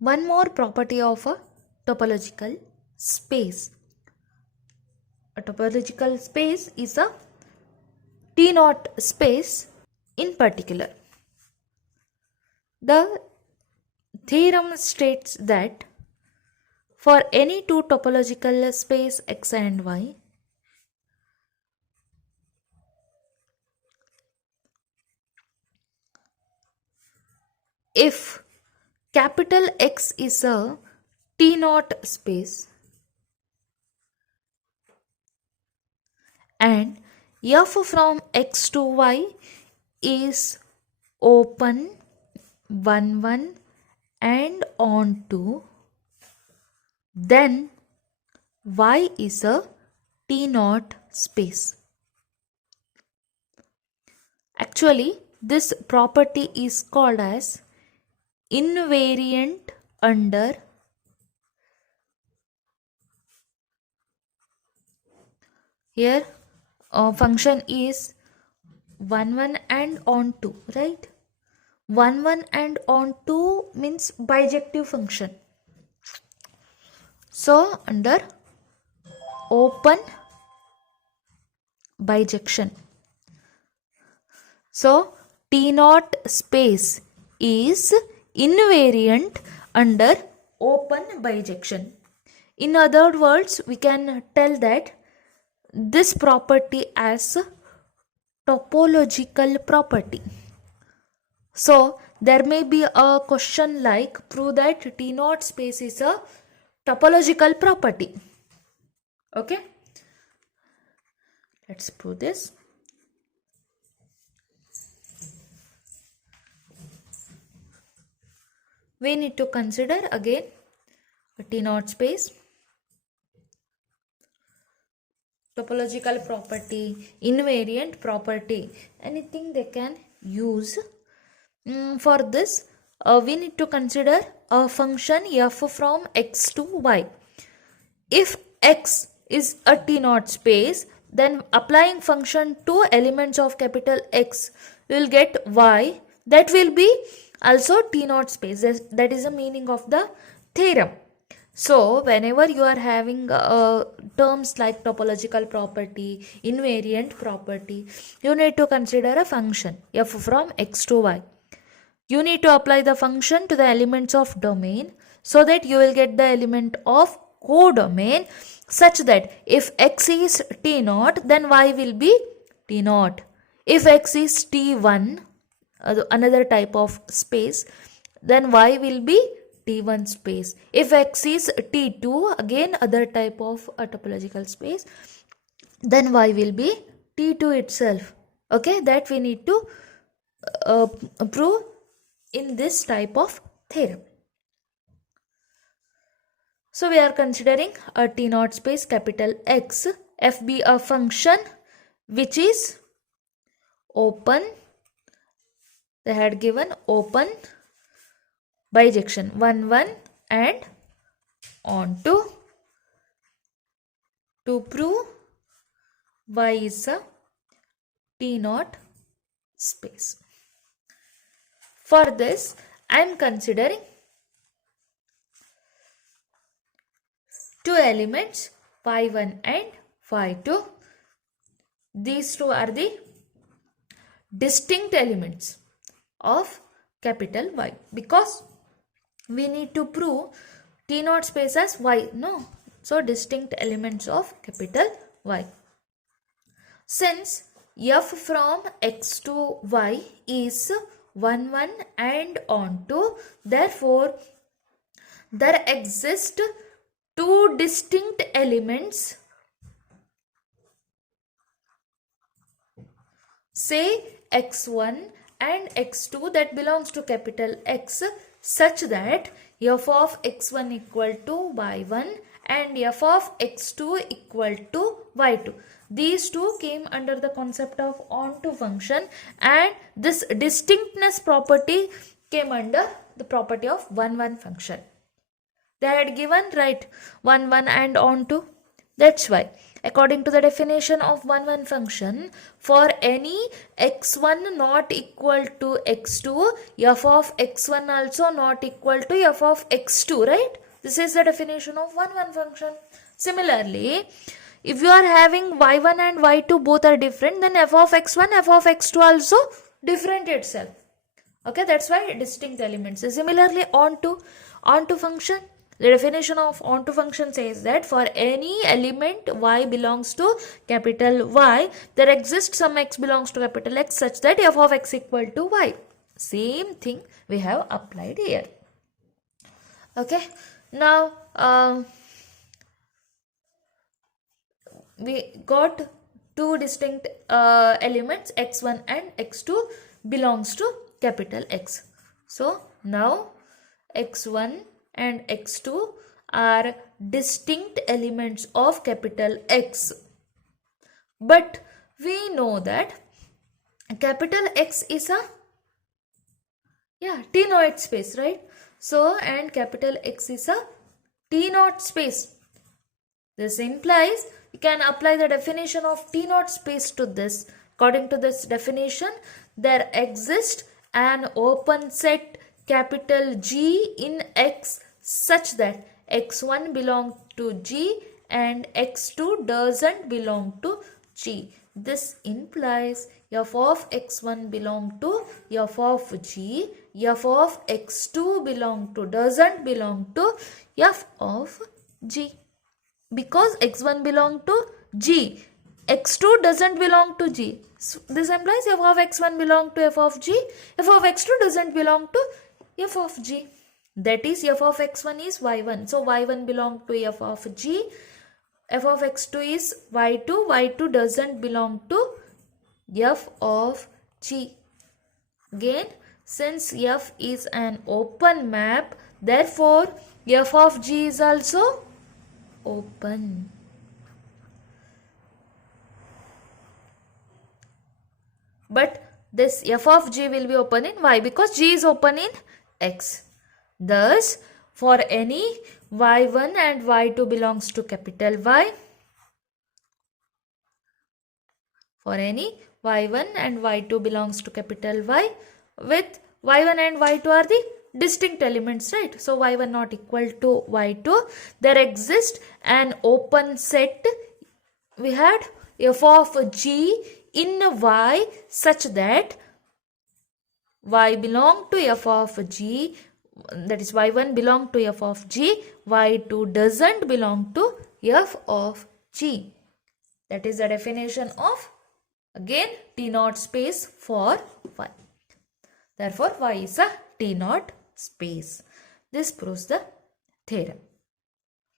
One more property of a topological space. A topological space is a T0-space in particular. The theorem states that for any two topological space X and Y, if capital X is a T0 space and f from X to Y is open 1 1 and on to, then Y is a T0 space. Actually, this property is called as invariant under here function is 1 1 and on to, right? 1 1 and on to means bijective function. So under open bijection. So T0 space is invariant under open bijection. In other words, we can tell that this property as topological property. So there may be a question like, prove that T0 space is a topological property. Okay, let's prove this. We need to consider again a T0 space, topological property, invariant property, anything they can use. For this, we need to consider a function f from X to Y. If X is a T0 space, then applying function to elements of capital X, we will get Y that will be also T0 space. That is the meaning of the theorem. So whenever you are having terms like topological property, invariant property, you need to consider a function f from X to Y. You need to apply the function to the elements of domain so that you will get the element of codomain such that if X is T0, then Y will be T0. If X is T1, another type of space, then Y will be T1 space. If X is T2, again other type of a topological space, then Y will be T2 itself. Okay, that we need to prove in this type of theorem. So we are considering a T0 space capital X, f be a function which is open. They had given open bijection 1 1 and on to prove Y is a T0 space. For this, I am considering two elements y1 and y2. These two are the distinct elements of capital Y, because we need to prove T0 space as Y. No, so distinct elements of capital Y. Since f from X to Y is 1 1 and on to, therefore there exist two distinct elements, say x1 and x2, that belongs to capital X, such that f of x1 equal to y1 and f of x2 equal to y2. These two came under the concept of onto function, and this distinctness property came under the property of 1 1 function. They had given, right, 1 1 and onto. That's why, according to the definition of one function, for any x1 not equal to x2, f of x1 also not equal to f of x2, right? This is the definition of one function. Similarly, if you are having y1 and y2 both are different, then f of x1, f of x2 also different itself. Okay, that's why distinct elements. Similarly, onto function. The definition of onto function says that for any element y belongs to capital Y, there exists some x belongs to capital X such that f of x equal to y. Same thing we have applied here. Okay, now we got two distinct elements, x1 and x2 belongs to capital X. So now x1 and x2 are distinct elements of capital X. But we know that capital X is a T0-space, right? So, and capital X is a T0-space. This implies we can apply the definition of T0-space to this. According to this definition, there exists an open set capital G in X such that x1 belongs to G and x2 doesn't belong to G. This implies f of x1 belong to f of G, f of x2 doesn't belong to f of G. Because x1 belong to G, x2 doesn't belong to G. So this implies f of x1 belong to f of G, f of x2 doesn't belong to f of G. That is, f of x1 is y1. So y1 belong to f of G. F of x2 is y2. y2 doesn't belong to f of G. Again, since f is an open map, therefore f of G is also open. But this f of G will be open in Y because G is open in X. Thus, for any y1 and y2 belongs to capital Y, for any y1 and y2 belongs to capital Y, with y1 and y2 are the distinct elements, right? So, y1 not equal to y2. There exists an open set. We had f of G in Y such that Y belong to f of G, that is y1 belong to f of G, y2 doesn't belong to f of G. That is the definition of, again, T0 space for Y. Therefore, Y is a T0 space. This proves the theorem.